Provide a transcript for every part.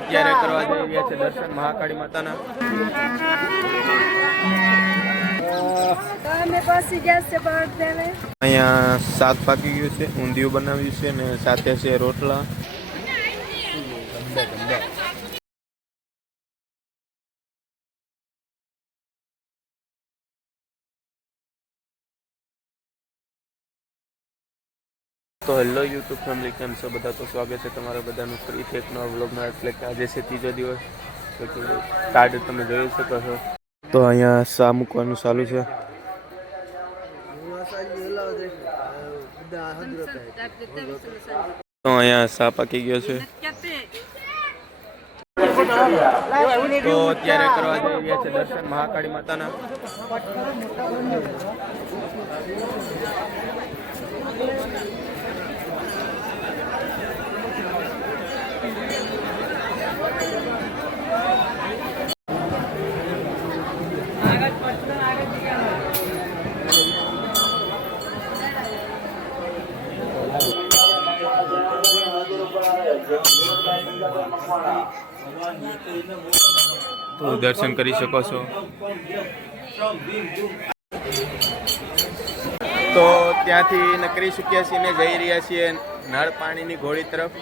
અત્યારે કરવા જઈ રહ્યા છે દર્શન મહાકાળી માતાના. અહીંયા શાક પાકી ગયું છે, ઊંધિયું બનાવ્યું છે ને સાથે છે રોટલા. તો હેલો યુટ્યુબ ફેમિલી, કેમ છો બધા? તો સ્વાગત છે તમારા બધાનું ફરીથી એક નવા વ્લોગમાં. એટલે કે આજે છે ત્રીજો દિવસ, કાર્ડ તમે જોઈ શકો છો. તો અહીંયા શા મૂકવાનું ચાલુ છે. તો અહીંયા શા પાકી ગયો છે. તો અત્યારે કરવા જઈ રહ્યા છે દર્શન મહાકાળી માતાના. તો દર્શન કરી શકો છો. તો ત્યાંથી નકરી ચૂક્યા છીએ ને જઈ રહ્યા છીએ નળ પાણીની ઘોડી તરફ.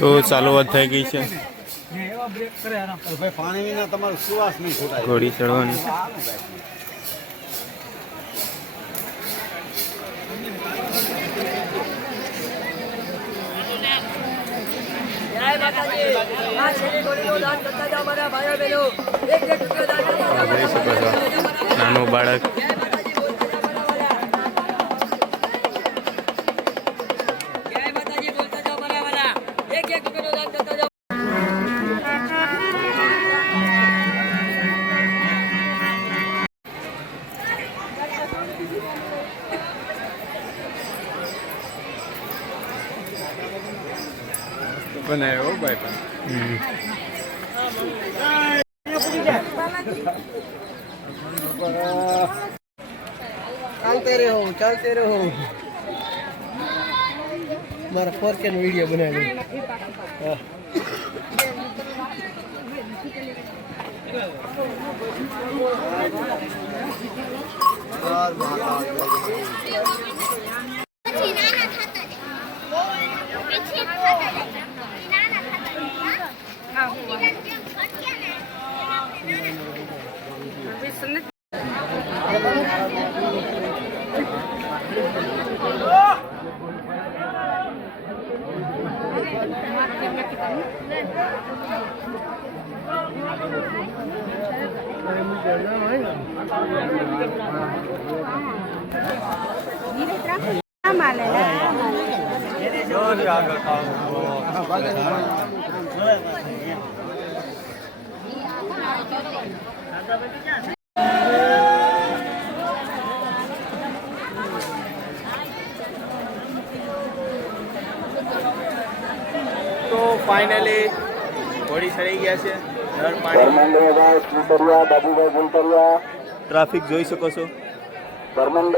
તો ચાલુઆત થઈ ગઈ છે ઘોડી ચડવાની. જોઈ શકો છો નાનું બાળક. बनाया भाई पर चलते रहो मारा 4K वीडियो बना ली. તો ફાઇનલી ઘોડી ચડી ગયા છે નળ પાણી. ટ્રાફિક જોઈ શકો છો. તમારા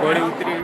ઘોડી ઉતરી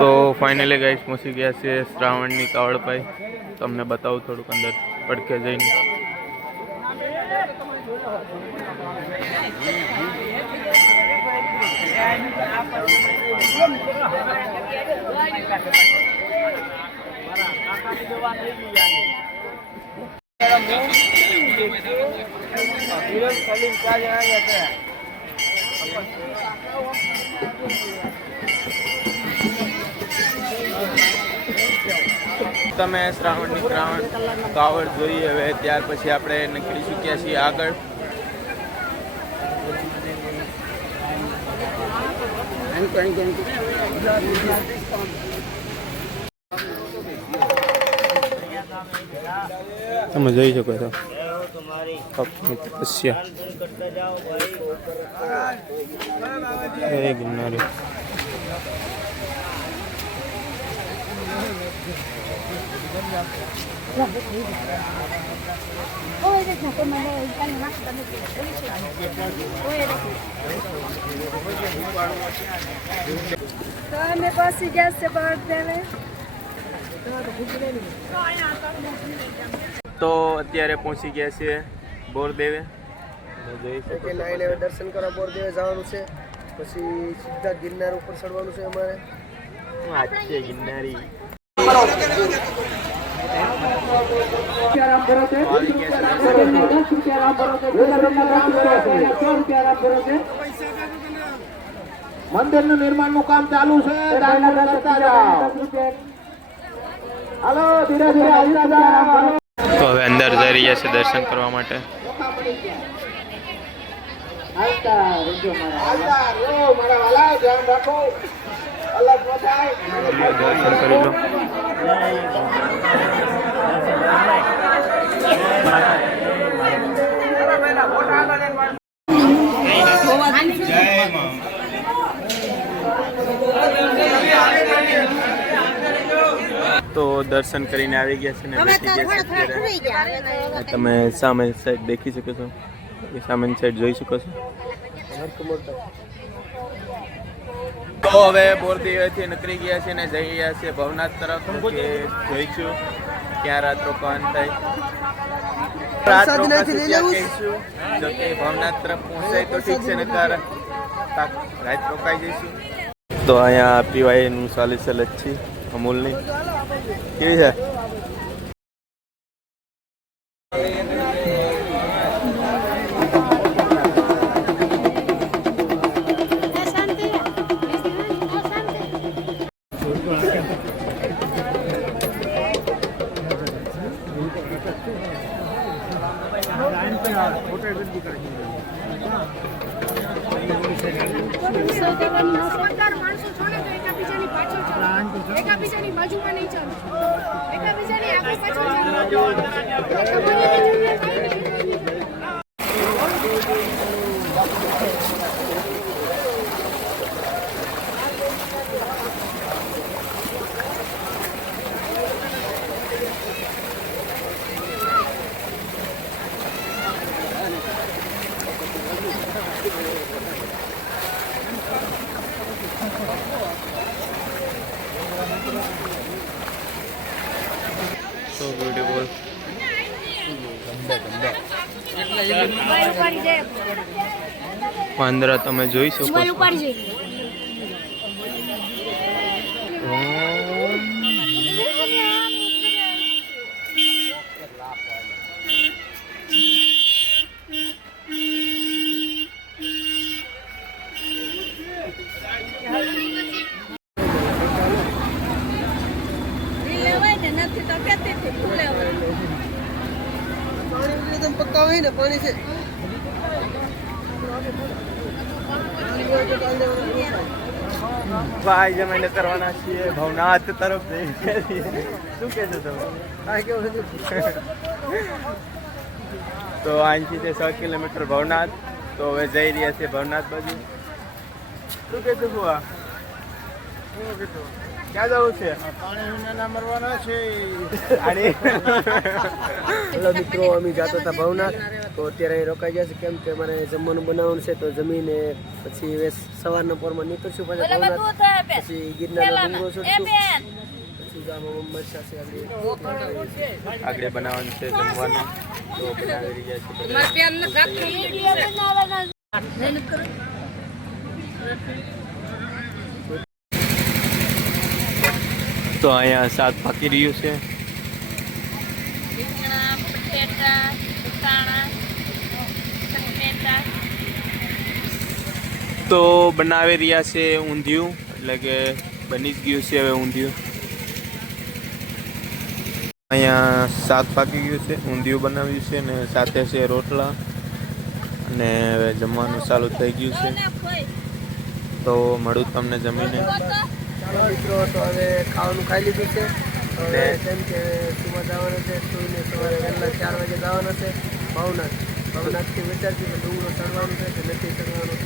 તો ફાઇનલી ગાઈસ પહોંચી ગયા છે શ્રાવણની કાવડ પાઈ. તમને બતાવું થોડુંક અંદર પડખે જઈને. તમે શ્રાવણની કાવડ જોઈએ. હવે ત્યાર પછી આપણે નીકળી ચૂક્યા છીએ આગળ. તમે જોઈ શકો છો તપસ્યા ગિરનારી. તો અત્યારે પહોંચી ગયા છે બોરદેવે. દર્શન કરવા બોરદેવે જવાનું છે, પછી સીધા ગિરનાર ઉપર ચડવાનું છે અમારે. ગિરનારી મંદિર નું નિર્માણ નું કામ ચાલુ છે. હાલો ધીરે ધીરે. તો હવે અંદર જઈ રહ્યા છે દર્શન કરવા માટે. દર્શન કરી લો. તો દર્શન કરીને આવી ગયા છે ને બેસી ગયા છે. તમે સામે સાઈડ દેખી શકો છો, સામેની સાઈડ જોઈ શકો છો. તો હવે બોરદેવેથી નીકળી ગયા છે ને જઈ રહ્યા છે ભવનાથ તરફ. કે જોઈશું ક્યાં રાત રોકાવાનું થાય. રાત રોકાશું ત્યાં કહીશું. જો કે ભવનાથ તરફ પહોંચાય તો ઠીક છે, નકર રાત રોકાઈ જઈશું. તો અહીંયા પીવાયનું ચાલે છે લચ્છી અમૂલની. કેવી છે? એકાબીજાની બાજુમાં નહીં ચાલો, એકાબીજાની આગળ પાછળ So beautiful. અંદર તમે જોઈ શકો છો. પક્કા હોય ને પાણી છે. ભાઈ જમાઈને કરવાના છીએ ભવનાથ તરફ જઈ રહ્યા છીએ. શું કહેશો તમે? તો અહીંથી છે 6 કિલોમીટર ભવનાથ. તો હવે જઈ રહ્યા છીએ ભવનાથ બાજુ. શું કે છે ફુવા ક્યાં જવું છે હેલો મિત્રો, અમે જતા હતા ભવનાથ, તો અત્યારે અહીં રોકાઈ ગયા છે. કેમ કે અમારે જમવાનું બનાવવાનું છે, તો જમીને પછી સવારના પોરમાં નીકળશું પાછા ભવનાથ, પછી ગિરનારનો ડુંગરો ચડશું, પછી ગામમાં મરચા છે આગળ બનાવવાનું છે જમવાનું તો બનાવી રહ્યા છે. તો અહીંયા શાક પાકી રહ્યું છે. તો બનાવી રહ્યા છે ઊંધિયું, એટલે કે બની જ ગયું છે હવે ઊંધિયું. અહીંયા શાક પાકી ગયું છે, ઊંધિયું બનાવ્યું છે ને સાથે છે રોટલા, અને હવે જમવાનું ચાલુ થઈ ગયું છે. તો મળું તમને જમીને. ચાલો મિત્રો, તો હવે ખાવાનું ખાઈ લીધું છે. હવે કેમ કે સુવા જવાનું છે, સુઈને સવારે વહેલા 4 વાગે જવાનું છે ભવનાથથી વિચારશું કે ડુંગરો ચડવાનું છે કે નથી ચડવાનું,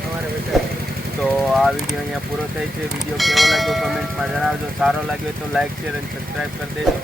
સવારે વિચારશું. તો આ વિડીયો અહીંયા પૂરો થાય છે. વિડીયો કેવો લાગ્યો કમેન્ટમાં જણાવજો. સારો લાગ્યો તો લાઈક શેર અને સબસ્ક્રાઈબ કરી દેજો.